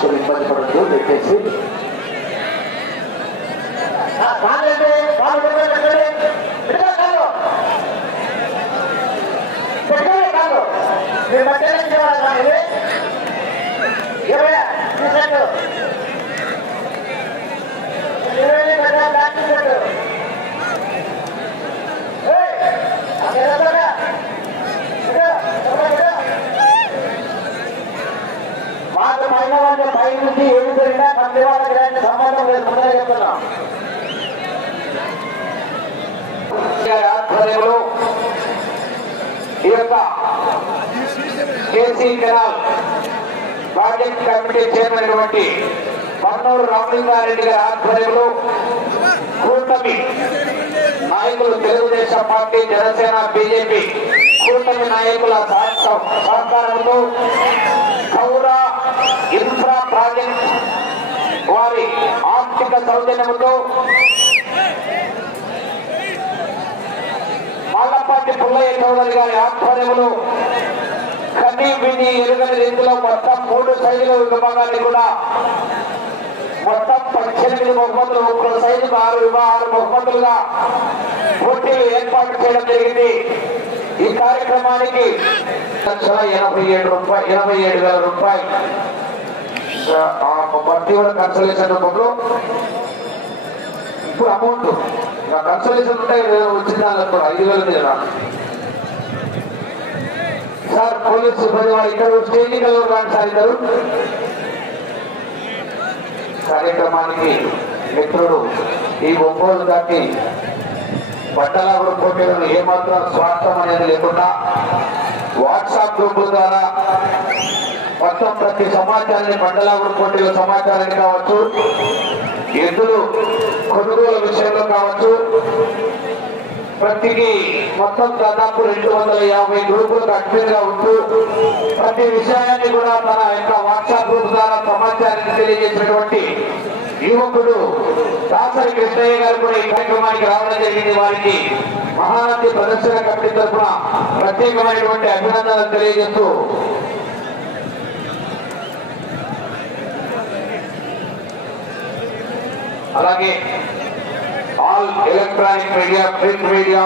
మంది తీసుకొని ఇబ్బంది పడద్దు దయచేసి కాదండి కాలు పెట్టండి పెట్టండి కాదు పెట్టండి కాదు మీరు మధ్యలో పైన వాళ్ళ పై నుంచి ఏమి జరిగినా కంటి వాళ్ళకి ఇలాంటి సంబంధం లేదు ముందే చెప్తున్నాం. ఆధ్వర్యంలో ఈ యొక్క KC canal project committee chairman అయినటువంటి పన్నూరు రామలింగారెడ్డి గారి ఆధ్వర్యంలో కూటమి నాయకులు తెలుగుదేశం పార్టీ జనసేన బీజేపీ కూటమి నాయకుల సహకారంతో సౌజన్యముతో సౌజన్యంతో పుల్లయ్య చౌదరి గారి ఆధ్వర్యంలో కనీ విని ఎరుగని రీతిలో మొత్తం మూడు సైజుల విభాగాన్ని కూడా మొత్తం పద్దెనిమిది బహుమతులు ఒక్కో సైజుకు ఆరు విభాగాలు బహుమతులుగా పోటీలు ఏర్పాటు చేయడం జరిగింది. ఈ కార్యక్రమానికి లక్షల ఎనభై ఏడు రూపాయలు ఎనభై ఏడు వేల రూపాయలు ఆ కన్సల్టేషన్ రూపంలో ఇప్పుడు అమౌంట్ కన్సల్టేషన్ ఉంటాయి వచ్చిన దానికి ఐదు వేల మీద సార్ పోలీస్ సిబ్బంది వారు ఇక్కడ స్టేజింగ్ ఎవరు రాండి సార్ ఇద్దరు? కార్యక్రమానికి మిత్రుడు ఈ ఒంగోలు దాటి బట్టల పోటీలను ఏమాత్రం స్వార్థం అనేది లేకుండా వాట్సాప్ గ్రూపుల ద్వారా మొత్తం ప్రతి సమాచారాన్ని బండలాగుడు పోటీల సమాచారాన్ని కావచ్చు. ఎద్దులు కొనుగోలు విషయంలో కావచ్చు? ప్రతికి మొత్తం దాదాపు రెండు వందల యాభై గ్రూపులకు అడ్మిన్ ఉంటూ ప్రతి విషయాన్ని కూడా తన యొక్క వాట్సాప్ గ్రూప్ ద్వారా సమాచారాన్ని తెలియజేసినటువంటి యువకుడు దాసరి కృష్ణయ్య గారు కూడా ఈ కార్యక్రమానికి రావడం జరిగింది. వారికి మహానది ప్రదర్శన కమిటీ తరఫున ప్రత్యేకమైనటువంటి అభినందనలు తెలియజేస్తూ అలాగే all electronic media print media